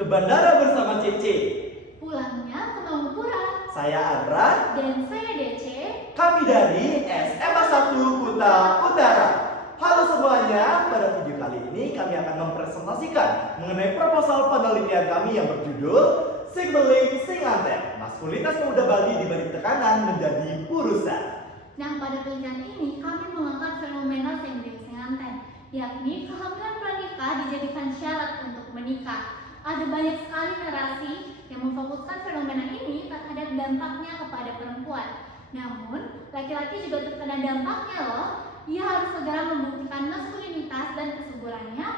Ke bandara bersama Cece. Pulangnya ke Mangupura. Saya Andra. Dan saya DC. Kami dari SMA 1 Kuta Utara. Halo semuanya, pada video kali ini kami akan mempresentasikan mengenai proposal penelitian kami yang berjudul Sing Beling Sing Anten, maskulinitas pemuda Bali dibalik tekanan menjadi purusa. Nah, pada penelitian ini kami mengangkat fenomena Sing Beling Sing Anten, yakni kehamilan pranikah dijadikan syarat untuk menikah. Ada banyak sekali narasi yang memfokuskan fenomena ini terhadap dampaknya kepada perempuan. Namun, laki-laki juga terkena dampaknya loh. Ia harus segera membuktikan maskulinitas dan kesuburannya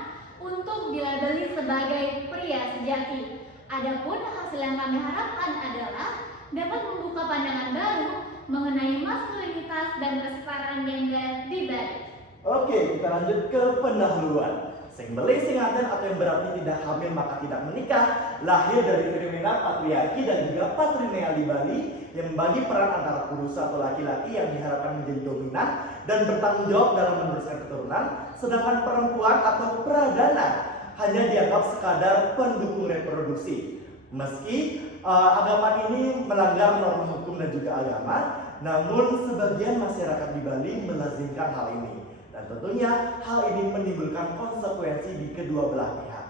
untuk dilabeli sebagai pria sejati. Adapun hasil yang kami harapkan adalah dapat membuka pandangan baru mengenai maskulinitas dan kesetaraan gender di Bali. Oke, kita lanjut ke pendahuluan. Sing Beling Sing Anten atau yang berarti tidak hamil maka tidak menikah lahir dari fenomena patriarki dan juga patrilineal di Bali yang membagi peran antara purusa atau laki-laki yang diharapkan menjadi dominan dan bertanggung jawab dalam meneruskan keturunan, sedangkan perempuan atau pradana hanya dianggap sekadar pendukung reproduksi. Meski agama ini melanggar norma hukum dan juga agama, namun sebagian masyarakat di Bali melazimkan hal ini. Dan tentunya hal ini menimbulkan konsekuensi di kedua belah pihak.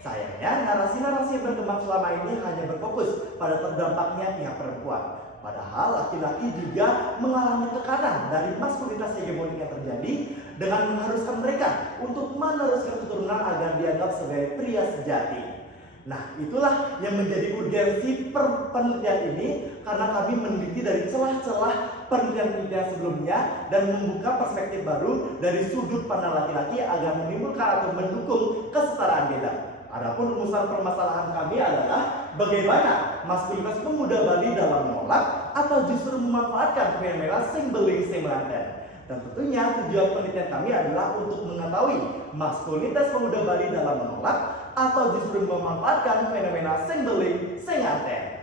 Sayangnya narasi-narasi yang berkembang selama ini hanya berfokus pada terdampaknya pihak perempuan. Padahal laki-laki juga mengalami tekanan dari maskulinitas hegemonik yang terjadi dengan mengharuskan mereka untuk meneruskan keturunan agar dianggap sebagai pria sejati. Nah, itulah yang menjadi urgensi penelitian ini karena kami meneliti dari celah-celah penelitian sebelumnya dan membuka perspektif baru dari sudut pandang laki-laki agar menimbulkan atau mendukung kesetaraan gender. Adapun rumusan permasalahan kami adalah bagaimana maskulinitas pemuda Bali dalam menolak atau justru memanfaatkan fenomena Sing Beling Sing Anten. Dan tentunya tujuan penelitian kami adalah untuk mengetahui maskulinitas pemuda Bali dalam menolak atau justru memanfaatkan fenomena Sing Beling Sing Anten.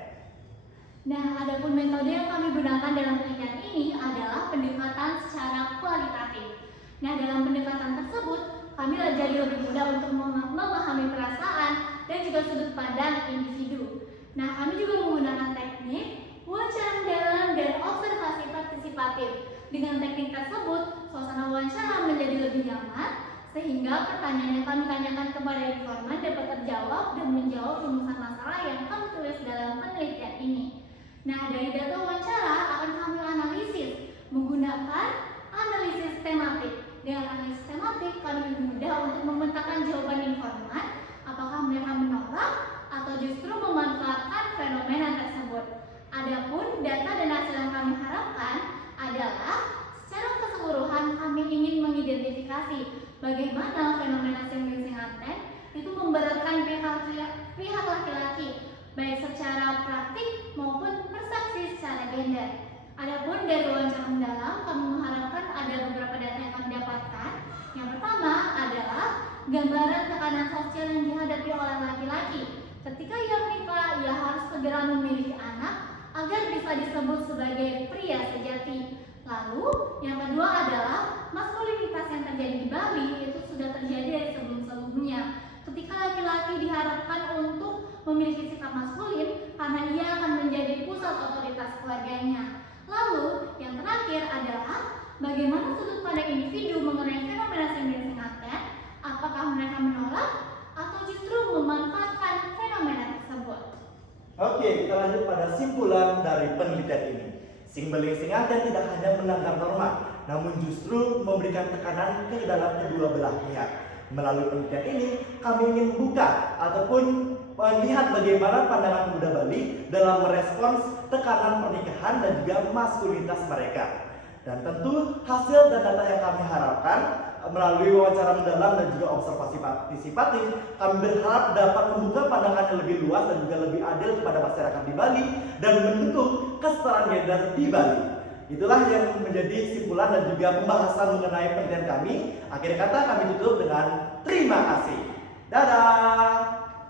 Nah, adapun metode yang kami gunakan dalam penelitian ini adalah pendekatan secara kualitatif. Nah, dalam pendekatan tersebut, kami jadi lebih mudah untuk memahami perasaan dan juga sudut pandang individu. Nah, kami juga menggunakan teknik wawancara mendalam dan observasi partisipatif. Dengan teknik tersebut, suasana wawancara menjadi lebih nyaman, sehingga pertanyaan yang kami tanyakan kepada informan dapat terjawab dan menjawab rumusan masalah yang kami tulis dalam penelitian ini. Nah, dari data wawancara akan kami analisis menggunakan analisis tematik. Dengan analisis tematik, kami lebih mudah untuk memetakan jawaban informan apakah mereka menolak atau justru memanfaatkan fenomena tersebut. Adapun data dan hasil yang kami harapkan adalah secara keseluruhan kami ingin mengidentifikasi bagaimana fenomena Sing Beling Sing Anten itu memberatkan pihak laki-laki baik secara praktik maupun persepsi secara gender. Adapun dari wawancara mendalam, kami mengharapkan ada beberapa data yang kami dapatkan. Yang pertama adalah gambaran tekanan sosial yang dihadapi oleh laki-laki. Ketika ia menikah, ia harus segera memiliki anak agar bisa disebut sebagai pria sejati. Lalu, yang kedua adalah maskulinitas yang terjadi di Bali itu sudah terjadi dari sebelum-sebelumnya. Ketika laki-laki diharapkan untuk memiliki sikap maskulin karena ia akan menjadi pusat otoritas keluarganya. Lalu, yang terakhir adalah bagaimana sudut pandang individu mengenai fenomena Sing Beling Sing Anten, apakah mereka menolak atau justru memanfaatkan fenomena tersebut. Oke, kita lanjut pada simpulan dari penelitian ini. Sing Beling Sing Anten tidak hanya melanggar norma, namun justru memberikan tekanan ke dalam kedua belah pihak. Melalui penelitian ini, kami ingin membuka ataupun melihat bagaimana pandangan pemuda Bali dalam merespons tekanan pernikahan dan juga maskulinitas mereka. Dan tentu hasil dan data yang kami harapkan melalui wawancara mendalam dan juga observasi partisipatif, kami berharap dapat membuka pandangan yang lebih luas dan juga lebih adil kepada masyarakat di Bali dan mendukung kesetaraan gender di Bali. Itulah yang menjadi simpulan dan juga pembahasan mengenai penelitian kami. Akhir kata kami tutup dengan terima kasih. Dadah.